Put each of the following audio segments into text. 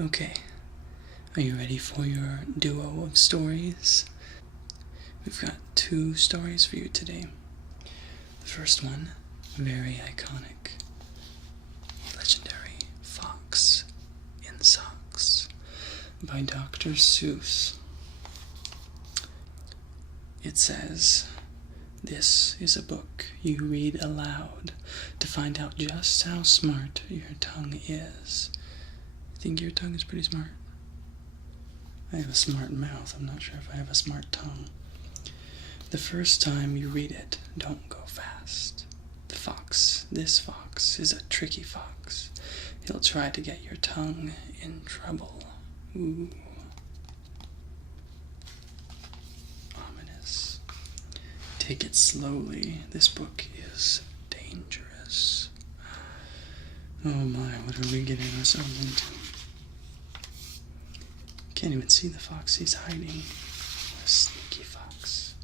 Okay, are you ready for your duo of stories? We've got 2 stories for you today. The first one, very iconic, legendary Fox in Socks by Dr. Seuss. It says, "This is a book you read aloud to find out just how smart your tongue is." Think your tongue is pretty smart? I have a smart mouth. I'm not sure if I have a smart tongue. The first time you read it, don't go fast. This fox, is a tricky fox. He'll try to get your tongue in trouble. Ooh. Ominous. Take it slowly. This book is dangerous. Oh my, what are we getting ourselves into? Can't even see the fox, he's hiding. What a sneaky fox.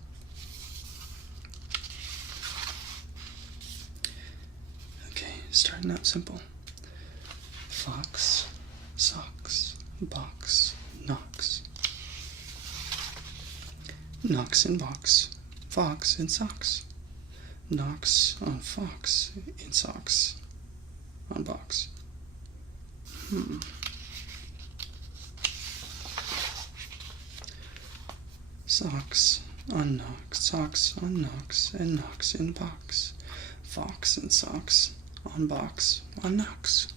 Okay, starting out simple. Fox, socks, box, knocks. Knocks in box, fox in socks. Knocks on fox in socks, on box. Socks on knocks, and knocks in box. Fox and socks on box, on knocks.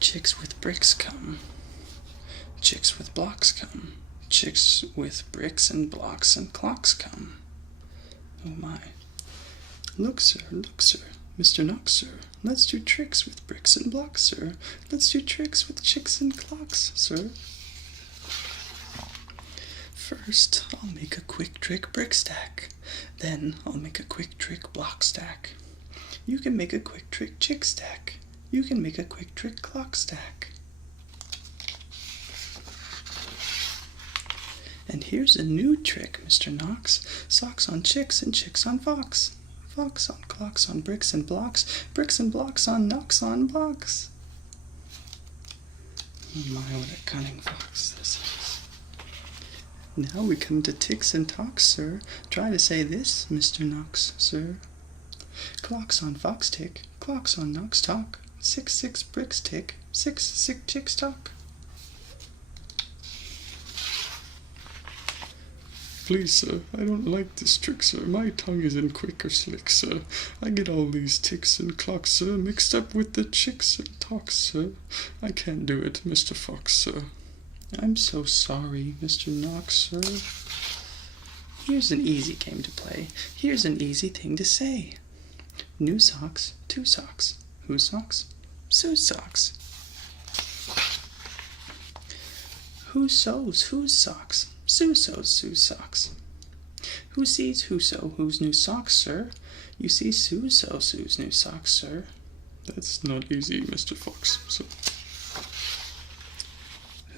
Chicks with bricks come. Chicks with blocks come. Chicks with bricks and blocks and clocks come. Oh my. Look, sir, Mr. Knox, sir. Let's do tricks with bricks and blocks, sir. Let's do tricks with chicks and clocks, sir. First, I'll make a quick trick brick stack. Then, I'll make a quick trick block stack. You can make a quick trick chick stack. You can make a quick trick clock stack. And here's a new trick, Mr. Knox. Socks on chicks and chicks on fox. Fox on clocks on bricks and blocks on knocks on box. Oh my, what a cunning fox this is. Now we come to ticks and talks, sir. Try to say this, Mr. Knox, sir. Clocks on fox tick, clocks on knocks talk. 6 bricks tick, 6 chicks talk. Please, sir, I don't like this trick, sir. My tongue isn't quick or slick, sir. I get all these ticks and clocks, sir, mixed up with the chicks and talks, sir. I can't do it, Mr. Fox, sir. I'm so sorry, Mr. Knox, sir. Here's an easy game to play. Here's an easy thing to say. New socks, 2 socks. Whose socks? Sue's socks. Who sews whose socks? Sue sews Sue's socks. Who sees who sew whose new socks, sir? You see Sue sew Sue's new socks, sir. That's not easy, Mr. Fox, sir.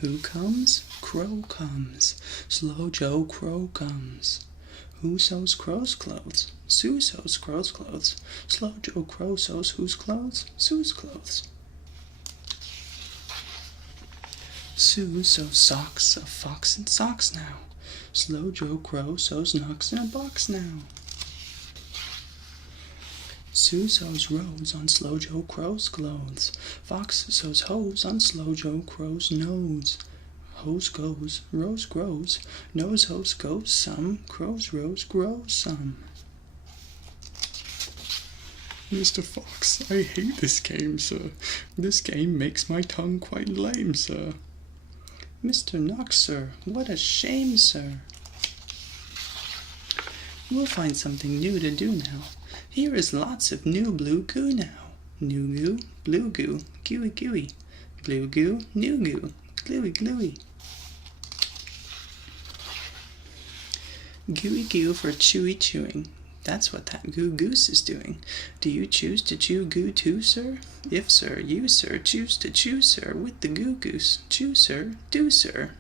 Who comes? Crow comes. Slow Joe Crow comes. Who sews Crow's clothes? Sue sews Crow's clothes. Slow Joe Crow sews whose clothes? Sue's clothes. Sue sews socks of fox and socks now. Slow Joe Crow sews knocks in a box now. Sue sews rose on Slow Joe Crow's clothes. Fox sews hose on Slow Joe Crow's nose. Hose goes, rose grows, nose hose goes some, crow's rose grows some. Mr. Fox, I hate this game, sir. This game makes my tongue quite lame, sir. Mr. Knox, sir, what a shame, sir. We'll find something new to do now. Here is lots of new blue goo now. New goo, blue goo, gooey gooey. Blue goo, new goo, gluey gluey. Gooey goo for chewy chewing. That's what that goo goose is doing. Do you choose to chew goo too, sir? If, sir, you, sir, choose to chew, sir, with the goo goose. Chew, sir, do, sir.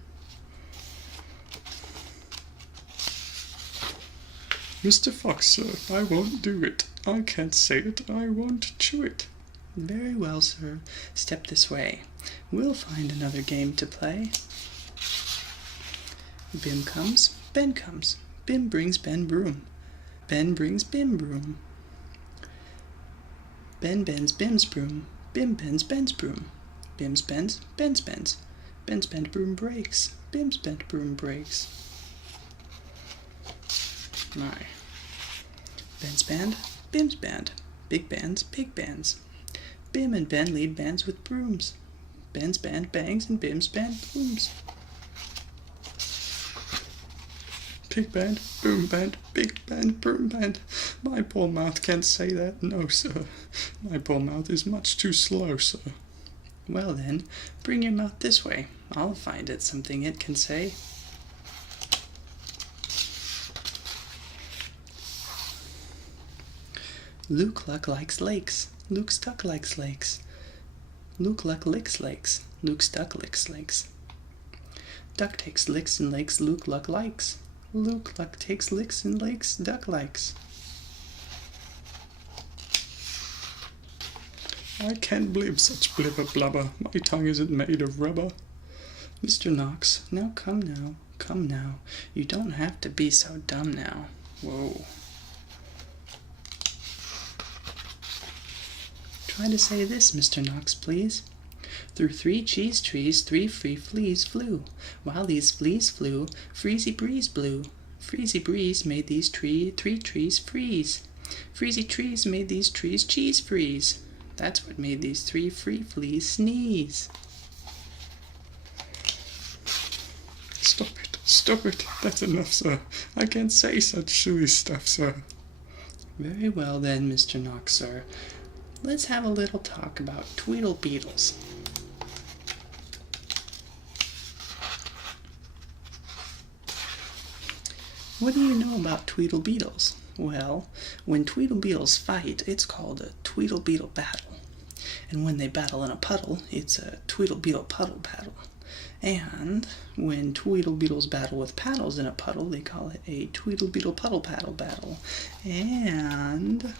Mr. Fox, sir, I won't do it. I can't say it. I won't chew it. Very well, sir. Step this way. We'll find another game to play. Bim comes, Ben comes. Bim brings Ben broom. Ben brings Bim broom. Ben bends Bim's broom. Bim bends Ben's broom. Bim's bends Ben's bends. Ben's bent broom breaks. Bim's bent broom breaks. My. Ben's band, Bim's band. Big bands, big bands. Bim and Ben lead bands with brooms. Ben's band bangs and Bim's band booms. Big band, boom band, big band, broom band. My poor mouth can't say that, no, sir. My poor mouth is much too slow, sir. Well then, bring your mouth this way. I'll find it something it can say. Luke Luck likes lakes. Luke Stuck likes lakes. Luke Luck licks lakes. Luke Stuck licks lakes. Duck takes licks in lakes Luke Luck likes. Luke Luck takes licks in lakes Duck likes. I can't believe such blibber blubber. My tongue isn't made of rubber. Mr. Knox, now come now, come now. You don't have to be so dumb now. Whoa. Try to say this, Mr. Knox, please. Through 3 cheese trees 3 free fleas flew. While these fleas flew, freezy breeze blew. Freezy breeze made these 3 trees freeze. Freezy trees made these trees cheese freeze. That's what made these 3 free fleas sneeze. Stop it, that's enough, sir. I can't say such silly stuff, sir. Very well then, Mr. Knox, sir. Let's have a little talk about Tweedle Beetles. What do you know about Tweedle Beetles? Well, when Tweedle Beetles fight, it's called a Tweedle Beetle battle. And when they battle in a puddle, it's a Tweedle Beetle puddle battle. And when Tweedle Beetles battle with paddles in a puddle, they call it a Tweedle Beetle puddle paddle battle. And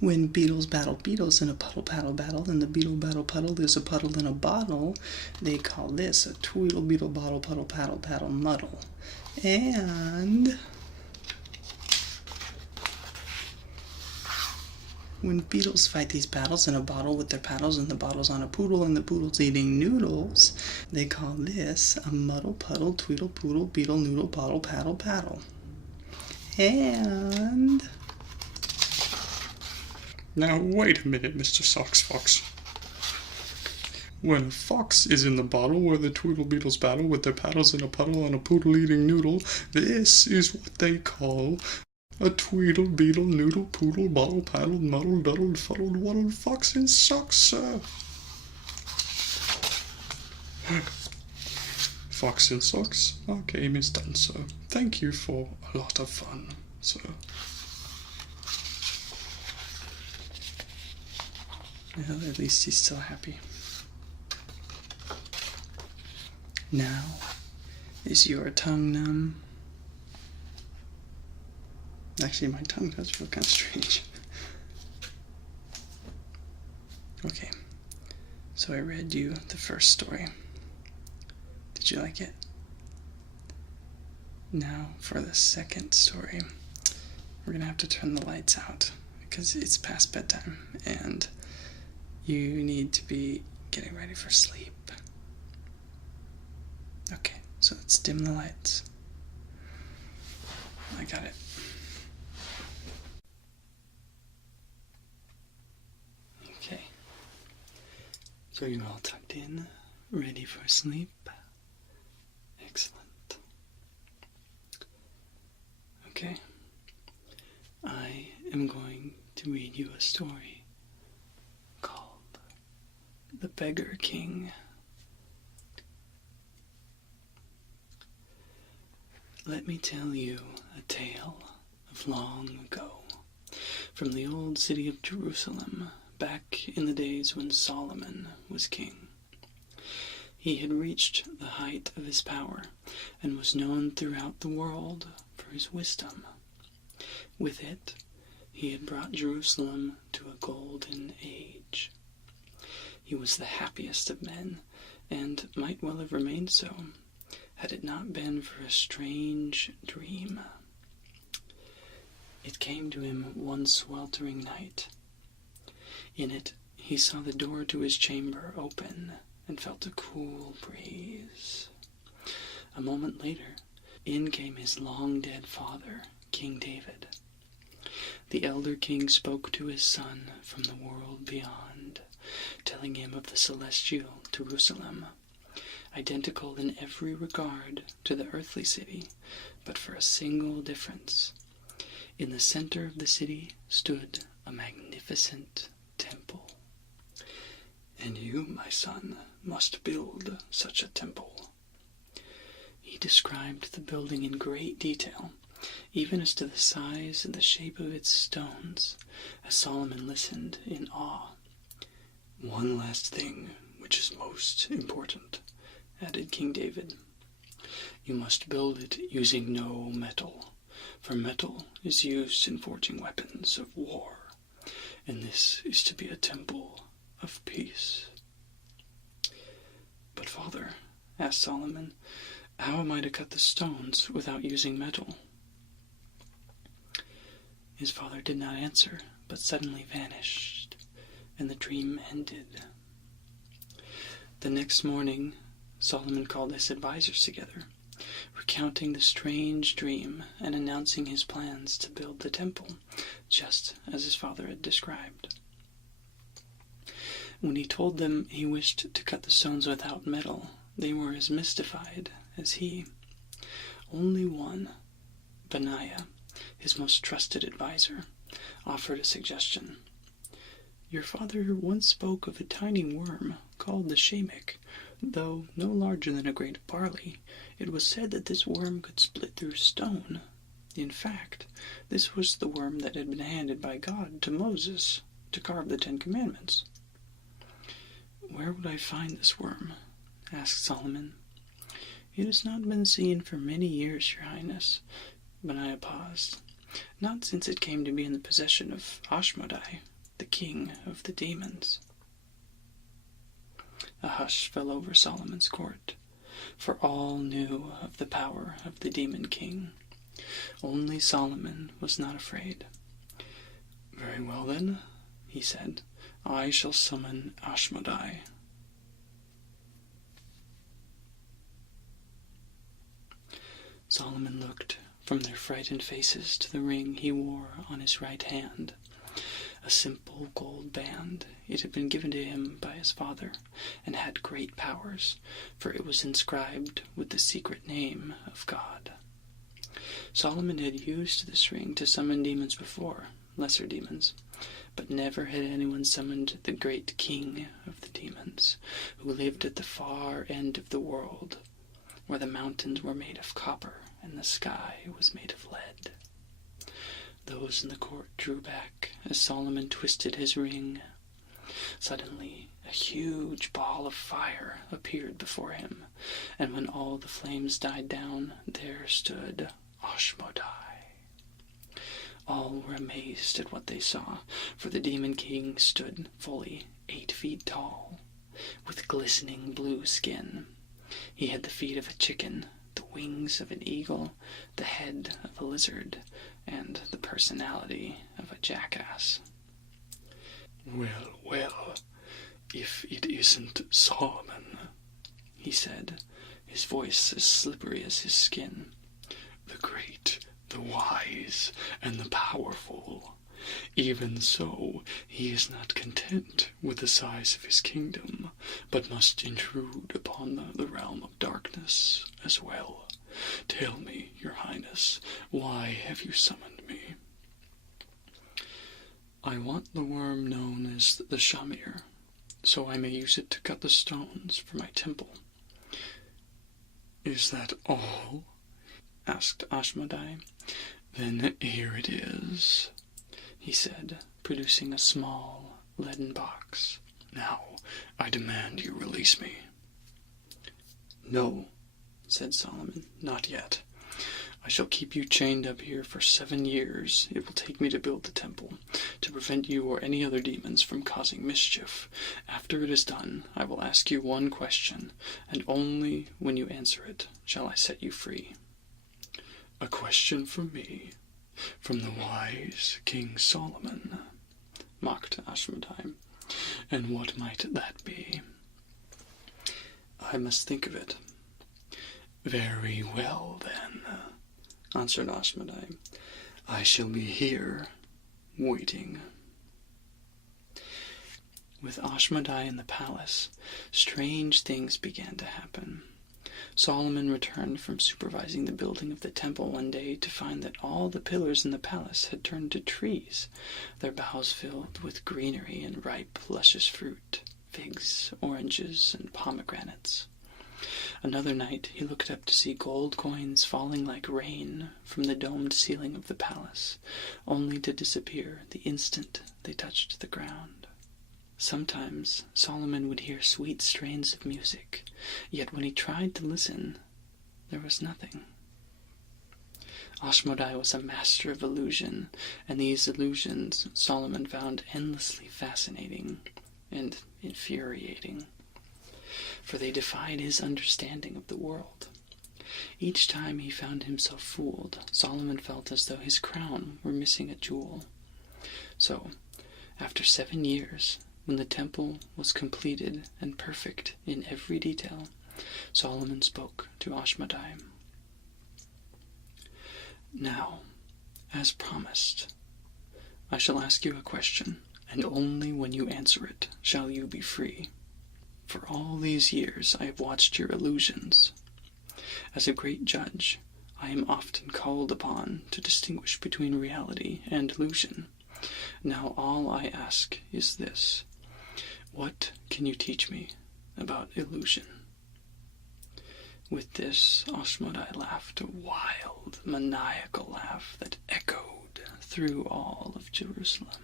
when beetles battle beetles in a puddle paddle battle, and the beetle battle puddle is a puddle in a bottle, they call this a Tweedle Beetle bottle puddle paddle paddle muddle. And when beetles fight these battles in a bottle with their paddles and the bottle's on a poodle and the poodle's eating noodles, they call this a muddle puddle tweedle poodle beetle noodle bottle paddle paddle. And now wait a minute, Mr. Sox Fox. When a fox is in the bottle where the Tweedle Beetles battle with their paddles in a puddle on a poodle eating noodle, this is what they call a Tweedle Beetle noodle poodle bottle paddle muddle duddled fuddled waddled fox in socks, sir. Fox in socks, our game is done, sir. Thank you for a lot of fun, sir. Well, at least he's still happy. Now, is your tongue numb? Actually, my tongue does feel kind of strange. Okay, so I read you the first story. Did you like it? Now, for the second story, we're gonna have to turn the lights out because it's past bedtime and you need to be getting ready for sleep. Okay, so let's dim the lights. I got it. Okay. So you're all tucked in, ready for sleep. Excellent. Okay. I am going to read you a story called The Beggar King. Let me tell you a tale of long ago, from the old city of Jerusalem, back in the days when Solomon was king. He had reached the height of his power and was known throughout the world for his wisdom. With it, he had brought Jerusalem to a golden age. He was the happiest of men, and might well have remained so, had it not been for a strange dream. It came to him one sweltering night. In it, he saw the door to his chamber open and felt a cool breeze. A moment later, in came his long-dead father, King David. The elder king spoke to his son from the world beyond, telling him of the celestial Jerusalem, identical in every regard to the earthly city, but for a single difference. In the center of the city stood a magnificent temple. And you, my son, must build such a temple. He described the building in great detail, even as to the size and the shape of its stones, as Solomon listened in awe. One last thing, which is most important, added King David. You must build it using no metal, for metal is used in forging weapons of war, and this is to be a temple of peace. But father, asked Solomon, how am I to cut the stones without using metal? His father did not answer, but suddenly vanished, and the dream ended. The next morning, Solomon called his advisors together, recounting the strange dream and announcing his plans to build the temple, just as his father had described. When he told them he wished to cut the stones without metal, they were as mystified as he. Only one, Benaiah, his most trusted advisor, offered a suggestion. Your father once spoke of a tiny worm called the shamek. Though no larger than a grain of barley, it was said that this worm could split through stone. In fact, this was the worm that had been handed by God to Moses to carve the 10 Commandments. Where would I find this worm? Asked Solomon. It has not been seen for many years, Your Highness. Benaiah paused. Not since it came to be in the possession of Ashmodai, the king of the demons. A hush fell over Solomon's court, for all knew of the power of the demon king. Only Solomon was not afraid. Very well then, he said, I shall summon Ashmodai. Solomon looked from their frightened faces to the ring he wore on his right hand. A simple gold band. It had been given to him by his father, and had great powers, for it was inscribed with the secret name of God. Solomon had used this ring to summon demons before, lesser demons, but never had anyone summoned the great king of the demons, who lived at the far end of the world, where the mountains were made of copper and the sky was made of lead. Those in the court drew back as Solomon twisted his ring. Suddenly, a huge ball of fire appeared before him, and when all the flames died down, there stood Ashmodai. All were amazed at what they saw, for the demon king stood fully 8 feet tall, with glistening blue skin. He had the feet of a chicken, the wings of an eagle, the head of a lizard, and the personality of a jackass. Well, well, if it isn't Solomon, he said, his voice as slippery as his skin. The great, the wise, and the powerful. Even so, he is not content with the size of his kingdom, but must intrude upon the realm of darkness as well. Tell me, Your Highness, why have you summoned me? I want the worm known as the shamir, so I may use it to cut the stones for my temple. Is that all? Asked Ashmodai. Then here it is, he said, producing a small leaden box. Now, I demand you release me. No, said Solomon, not yet. I shall keep you chained up here for 7 years. It will take me to build the temple, to prevent you or any other demons from causing mischief. After it is done, I will ask you one question, and only when you answer it shall I set you free." "A question from me, from the wise King Solomon," mocked Ashmedai. "And what might that be?" "I must think of it." "Very well, then," answered Ashmedai. "I shall be here, waiting." With Ashmedai in the palace, strange things began to happen. Solomon returned from supervising the building of the temple one day to find that all the pillars in the palace had turned to trees, their boughs filled with greenery and ripe, luscious fruit, figs, oranges, and pomegranates. Another night he looked up to see gold coins falling like rain from the domed ceiling of the palace, only to disappear the instant they touched the ground. Sometimes Solomon would hear sweet strains of music, yet when he tried to listen, there was nothing. Ashmedai was a master of illusion, and these illusions Solomon found endlessly fascinating and infuriating, for they defied his understanding of the world. Each time he found himself fooled, Solomon felt as though his crown were missing a jewel. So, after 7 years, when the temple was completed and perfect in every detail, Solomon spoke to Ashmedai. "Now, as promised, I shall ask you a question, and only when you answer it shall you be free. For all these years I have watched your illusions. As a great judge, I am often called upon to distinguish between reality and illusion. Now all I ask is this: what can you teach me about illusion?" With this, Ashmedai laughed a wild, maniacal laugh that echoed through all of Jerusalem.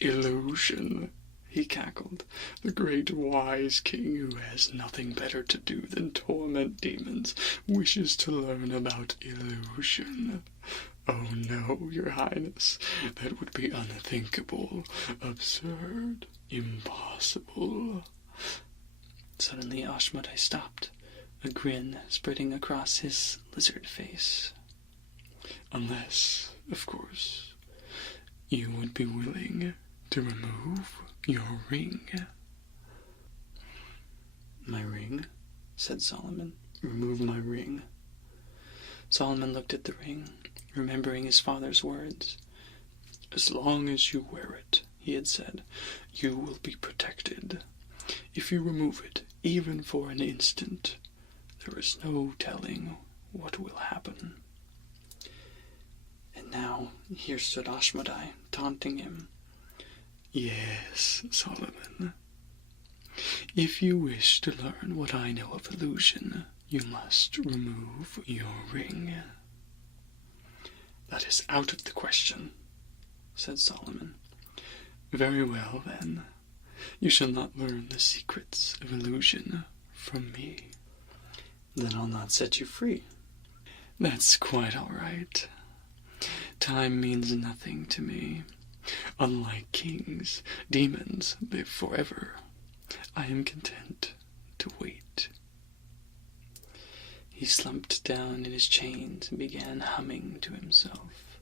"Illusion," he cackled. "The great wise king, who has nothing better to do than torment demons, wishes to learn about illusion. Oh no, your highness, that would be unthinkable, absurd, impossible." Suddenly Ashmedai stopped, a grin spreading across his lizard face. "Unless, of course, you would be willing to remove your ring." "My ring?" said Solomon. "Remove my ring?" Solomon looked at the ring, remembering his father's words. "As long as you wear it," he had said, "you will be protected. If you remove it, even for an instant, there is no telling what will happen." And now here stood Ashmedai, taunting him. "Yes, Solomon. If you wish to learn what I know of illusion, you must remove your ring." "That is out of the question," said Solomon. "Very well, then. You shall not learn the secrets of illusion from me." "Then I'll not set you free." "That's quite all right. Time means nothing to me. Unlike kings, demons live forever. I am content to wait." He slumped down in his chains and began humming to himself.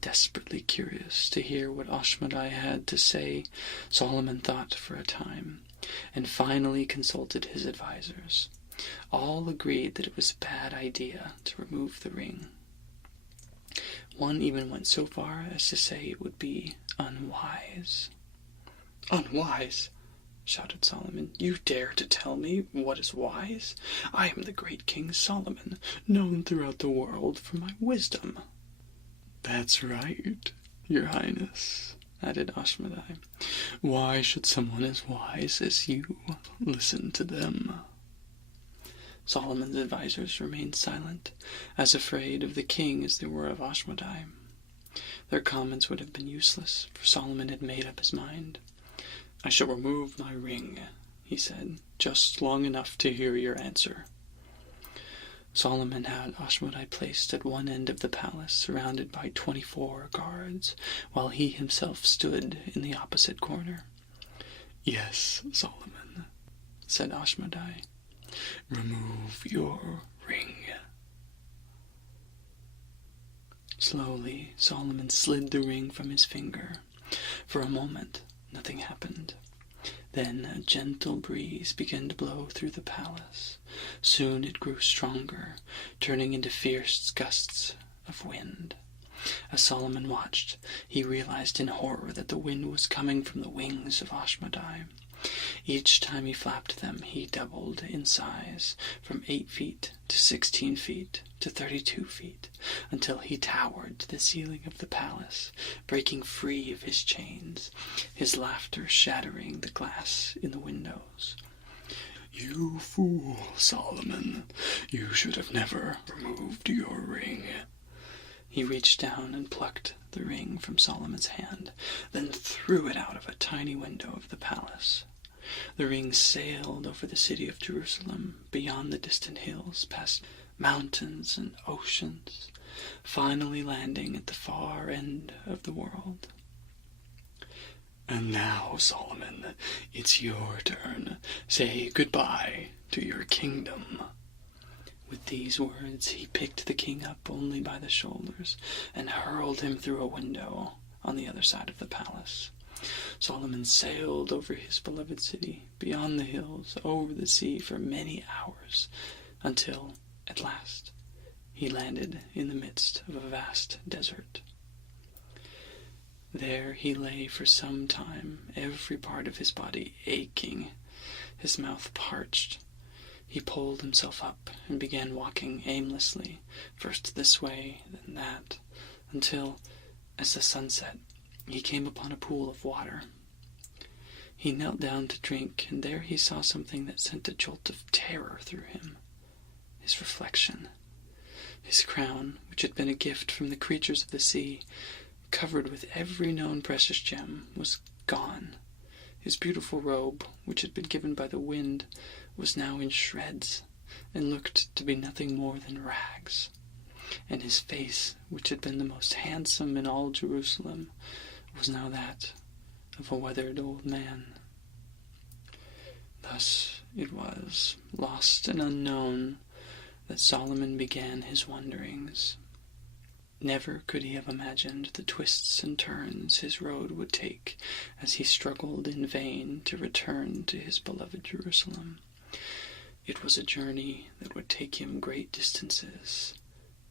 Desperately curious to hear what Ashmedai had to say, Solomon thought for a time, and finally consulted his advisors. All agreed that it was a bad idea to remove the ring. One even went so far as to say it would be unwise. "Unwise?" shouted Solomon. "You dare to tell me what is wise? I am the great King Solomon, known throughout the world for my wisdom." "That's right, your highness," added Ashmedai. "Why should someone as wise as you listen to them?" Solomon's advisors remained silent, as afraid of the king as they were of Ashmedai. Their comments would have been useless, for Solomon had made up his mind. "I shall remove my ring," he said, "just long enough to hear your answer." Solomon had Ashmedai placed at one end of the palace, surrounded by 24 guards, while he himself stood in the opposite corner. "Yes, Solomon," said Ashmedai, "remove your ring." Slowly, Solomon slid the ring from his finger. For a moment, nothing happened. Then a gentle breeze began to blow through the palace. Soon it grew stronger, turning into fierce gusts of wind. As Solomon watched, he realized in horror that the wind was coming from the wings of Ashmedai. Each time he flapped them, he doubled in size, from 8 feet to 16 feet to 32 feet, until he towered to the ceiling of the palace, breaking free of his chains, his laughter shattering the glass in the windows. "You fool, Solomon! You should have never removed your ring." He reached down and plucked the ring from Solomon's hand, then threw it out of a tiny window of the palace. The ring sailed over the city of Jerusalem, beyond the distant hills, past mountains and oceans, finally landing at the far end of the world. "And now, Solomon, it's your turn. Say goodbye to your kingdom." With these words, he picked the king up only by the shoulders and hurled him through a window on the other side of the palace. Solomon sailed over his beloved city, beyond the hills, over the sea for many hours, until, at last, he landed in the midst of a vast desert. There he lay for some time, every part of his body aching, his mouth parched. He pulled himself up and began walking aimlessly, first this way, then that, until, as the sun set, he came upon a pool of water. He knelt down to drink, and there he saw something that sent a jolt of terror through him. His reflection. His crown, which had been a gift from the creatures of the sea, covered with every known precious gem, was gone. His beautiful robe, which had been given by the wind, was now in shreds, and looked to be nothing more than rags. And his face, which had been the most handsome in all Jerusalem, was now that of a weathered old man. Thus it was, lost and unknown, that Solomon began his wanderings. Never could he have imagined the twists and turns his road would take as he struggled in vain to return to his beloved Jerusalem. It was a journey that would take him great distances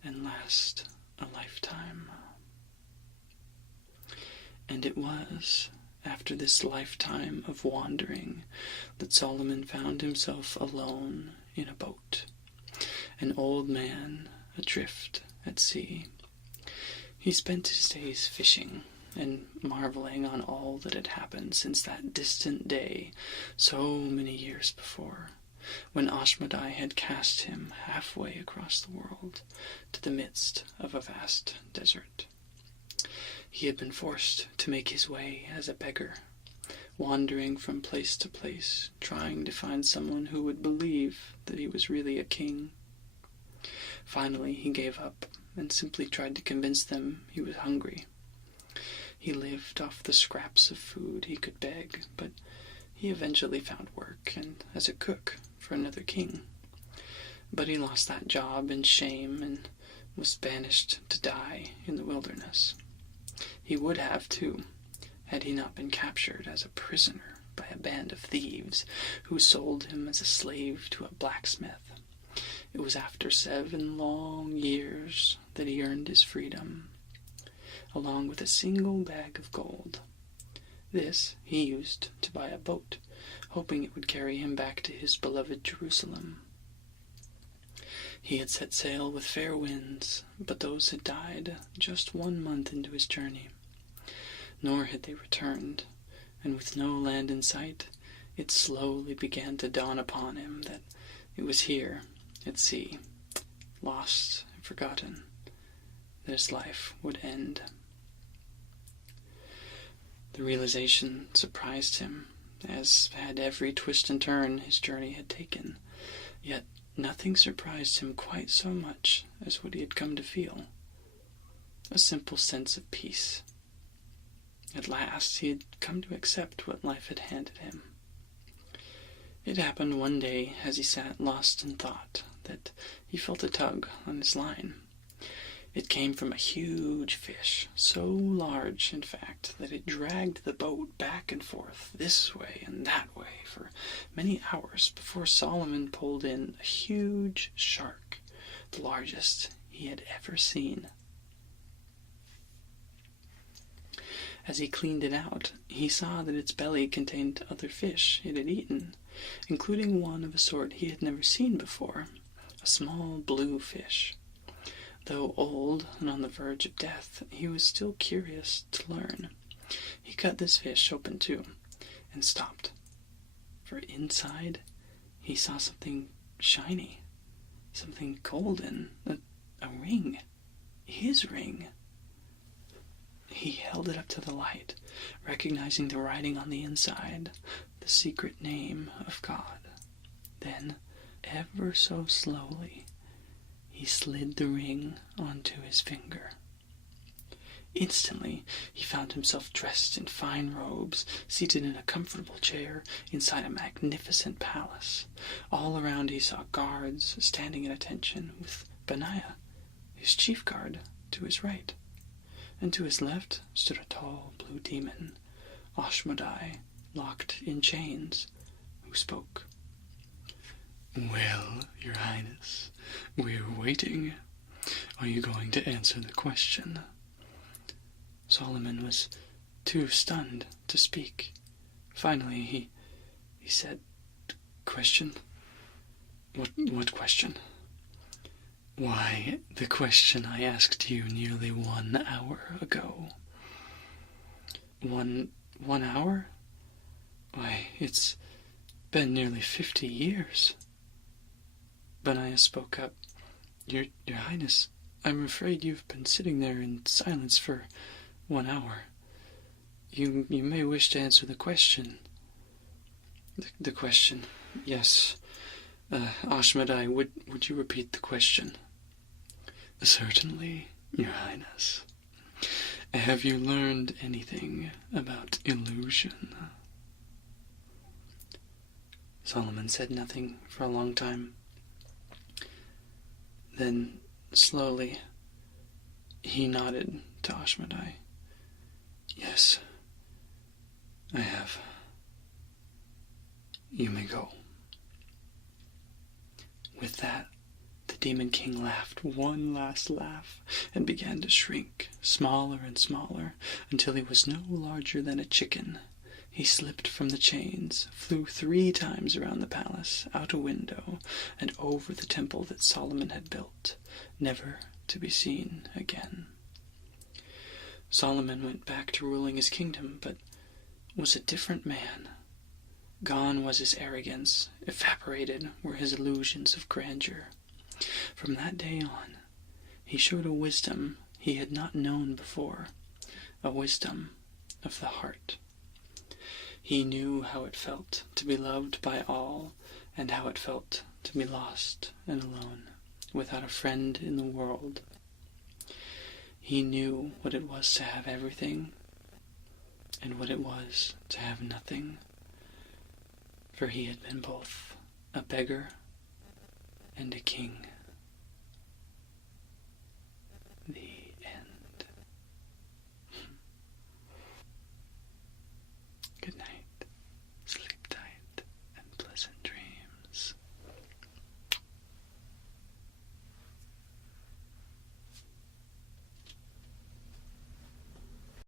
and last a lifetime. And it was after this lifetime of wandering that Solomon found himself alone in a boat, an old man adrift at sea. He spent his days fishing and marveling on all that had happened since that distant day so many years before, when Ashmedai had cast him halfway across the world to the midst of a vast desert. He had been forced to make his way as a beggar, wandering from place to place, trying to find someone who would believe that he was really a king. Finally, he gave up and simply tried to convince them he was hungry. He lived off the scraps of food he could beg, but he eventually found work and as a cook for another king. But he lost that job in shame and was banished to die in the wilderness. He would have, too, had he not been captured as a prisoner by a band of thieves who sold him as a slave to a blacksmith. It was after 7 long years that he earned his freedom, along with a single bag of gold. This he used to buy a boat, hoping it would carry him back to his beloved Jerusalem. He had set sail with fair winds, but those had died just 1 month into his journey. Nor had they returned, and with no land in sight, it slowly began to dawn upon him that it was here, at sea, lost and forgotten, that his life would end. The realization surprised him, as had every twist and turn his journey had taken. Yet nothing surprised him quite so much as what he had come to feel. A simple sense of peace. At last he had come to accept what life had handed him. It happened one day as he sat lost in thought that he felt a tug on his line. It came from a huge fish, so large, in fact, that it dragged the boat back and forth, this way and that way, for many hours before Solomon pulled in a huge shark, the largest he had ever seen. As he cleaned it out, he saw that its belly contained other fish it had eaten, including one of a sort he had never seen before, a small blue fish. Though old and on the verge of death, he was still curious to learn. He cut this fish open too, and stopped. For inside, he saw something shiny, something golden, a ring, his ring. He held it up to the light, recognizing the writing on the inside, the secret name of God. Then, ever so slowly, he slid the ring onto his finger. Instantly, he found himself dressed in fine robes, seated in a comfortable chair inside a magnificent palace. All around he saw guards standing at attention, with Benaiah, his chief guard, to his right. And to his left stood a tall blue demon, Ashmedai, locked in chains, who spoke. "Well, Your Highness, we're waiting. Are you going to answer the question?" Solomon was too stunned to speak. Finally, he said, "Question? What question?" "Why, the question I asked you nearly 1 hour ago." One hour? Why, it's been nearly 50 years. Benaiah spoke up. Your Highness, I'm afraid you've been sitting there in silence for 1 hour. You may wish to answer the question. The question, yes. Ashmedai, would you repeat the question? Certainly, Your Highness. Have you learned anything about illusion? Solomon said nothing for a long time. Then, slowly, he nodded to Ashmedai. Yes, I have. You may go. With that, the Demon King laughed one last laugh and began to shrink, smaller and smaller, until he was no larger than a chicken. He slipped from the chains, flew 3 times around the palace, out a window, and over the temple that Solomon had built, never to be seen again. Solomon went back to ruling his kingdom, but was a different man. Gone was his arrogance, evaporated were his illusions of grandeur. From that day on, he showed a wisdom he had not known before, a wisdom of the heart. He knew how it felt to be loved by all, and how it felt to be lost and alone, without a friend in the world. He knew what it was to have everything, and what it was to have nothing, for he had been both a beggar and a king.